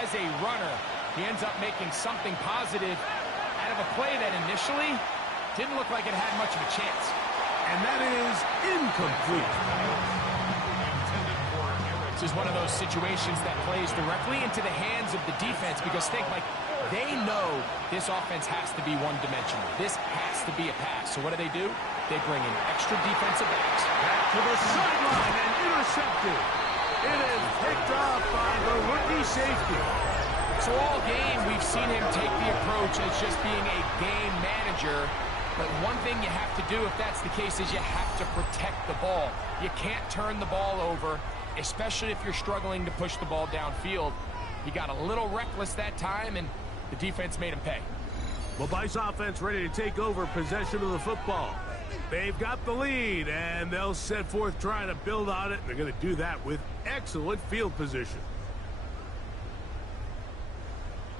as a runner. He ends up making something positive out of a play that initially didn't look like it had much of a chance. And that is incomplete. This is one of those situations that plays directly into the hands of the defense because think, they know this offense has to be one-dimensional. This has to be a pass. So what do? They bring in extra defensive backs. Back to the sideline and intercepted. It is picked off by the rookie safety. So all game, we've seen him take the approach as just being a game manager. But one thing you have to do if that's the case is you have to protect the ball. You can't turn the ball over, especially if you're struggling to push the ball downfield. He got a little reckless that time, and the defense made him pay. Well, Bison offense ready to take over possession of the football. They've got the lead, and they'll set forth trying to build on it. They're going to do that with excellent field position.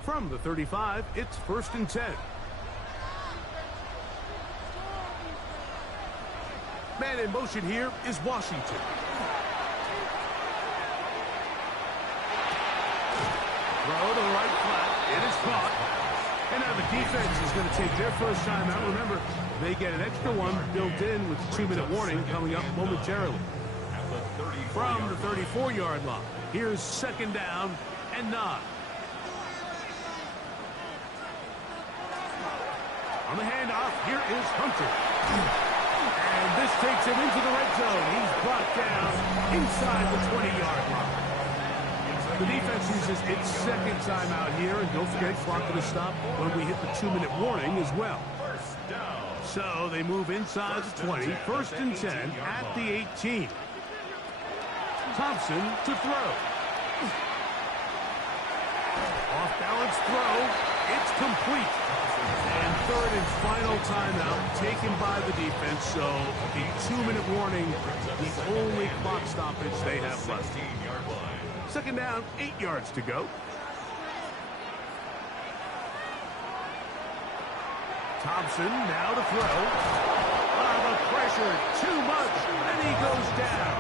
From the 35, it's 1st and 10. Man in motion here is Washington. Throw to the right flat. It is caught. And now the defense is going to take their first time out. Remember, they get an extra one built in with the 2-minute warning coming up momentarily. From the 34-yard line, here's 2nd down and 9. On the handoff, here is Hunter. And this takes him into the red zone. He's brought down inside the 20-yard line. The defense uses its 2nd timeout here, and don't forget, clock to stop when we hit the 2-minute warning as well. So they move inside the 20, 1st and 10 at the 18. Thompson to throw. Off-balance throw. It's complete. And 3rd and final timeout taken by the defense, so the 2-minute warning, the only clock stoppage they have left. 2nd down, 8 yards to go. Thompson now to throw. The pressure, too much, and he goes down.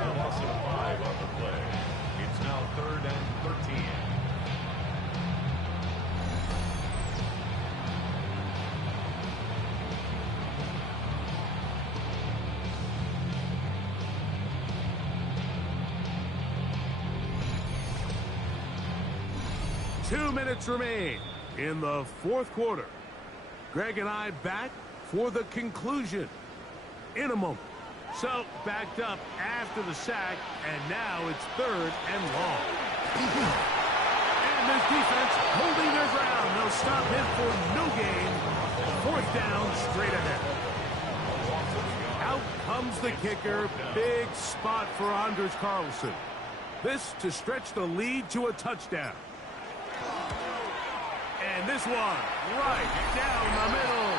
A loss of 5 on the play. It's now 3rd and 13. Two minutes remain in the 4th quarter. Greg and I back for the conclusion in a moment. So, backed up after the sack, and now it's 3rd and long. And this defense holding their ground. They'll stop him for no gain. 4th down straight ahead. Out comes the kicker. Big spot for Anders Carlson. This to stretch the lead to a touchdown. And this one, right down the middle.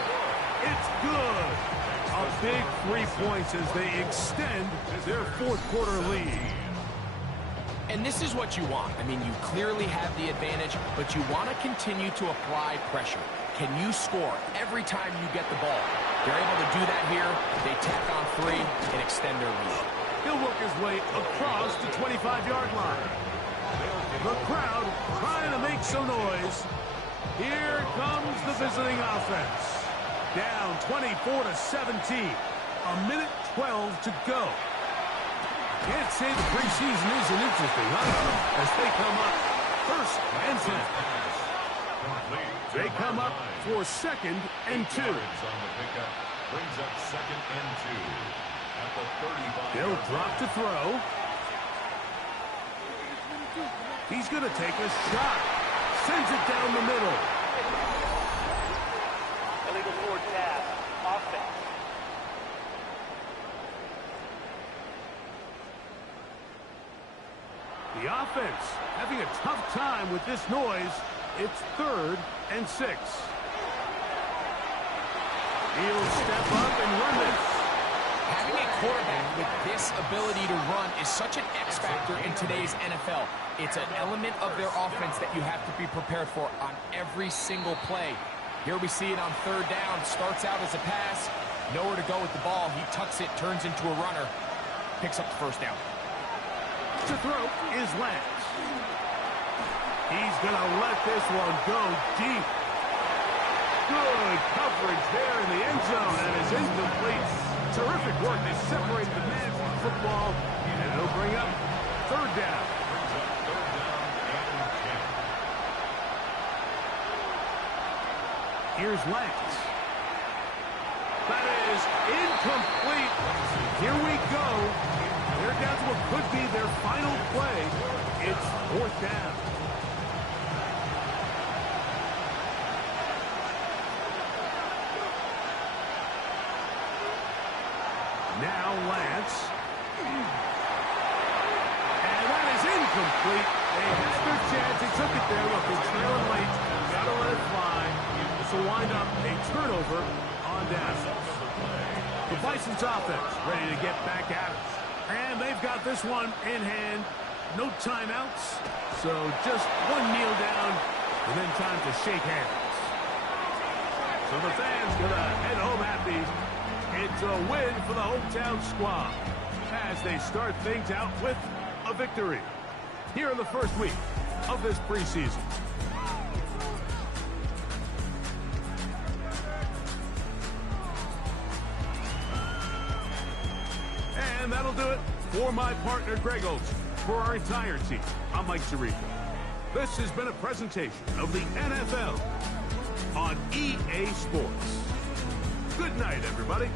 It's good. A big 3 points as they extend their 4th quarter lead. And this is what you want. I mean, you clearly have the advantage, but you want to continue to apply pressure. Can you score every time you get the ball? They're able to do that here. They tack on 3 and extend their lead. He'll work his way across the 25-yard line. The crowd trying to make some noise. Here comes the visiting offense. Down 24-17. A minute 12 to go. Can't say the preseason isn't interesting, huh? As they come up 1st and 10. They come up for 2nd and 2. Brings up 2nd and 2. At the 35. They'll drop to throw. He's going to take a shot. Sends it down the middle. Illegal forward pass. Offense. The offense having a tough time with this noise. It's 3rd and 6. He'll step up and run this. Having a quarterback with this ability to run is such an X factor in today's NFL. It's an element of their offense that you have to be prepared for on every single play. Here we see it on 3rd down. Starts out as a pass. Nowhere to go with the ball. He tucks it, turns into a runner. Picks up the 1st down. To throw is Lance. He's going to let this one go deep. Good coverage there in the end zone, and is incomplete. Terrific work to separate the man from football, and it'll bring up 3rd down. Here's Lance. That is incomplete. Here we go. They're down to what could be their final play. It's 4th down. Now Lance. And that is incomplete. They had their chance. They took it there. Look, they're trailing late. Got to let it fly. This will wind up a turnover on down. The Bison's offense ready to get back at it. And they've got this one in hand. No timeouts. So just one kneel down and then time to shake hands. So the fans gonna head home happy. It's a win for the hometown squad as they start things out with a victory here in the first week of this preseason. And that'll do it for my partner, Greg Olson. For our entire team, I'm Mike Tirico. This has been a presentation of the NFL on EA Sports. Good night, everybody.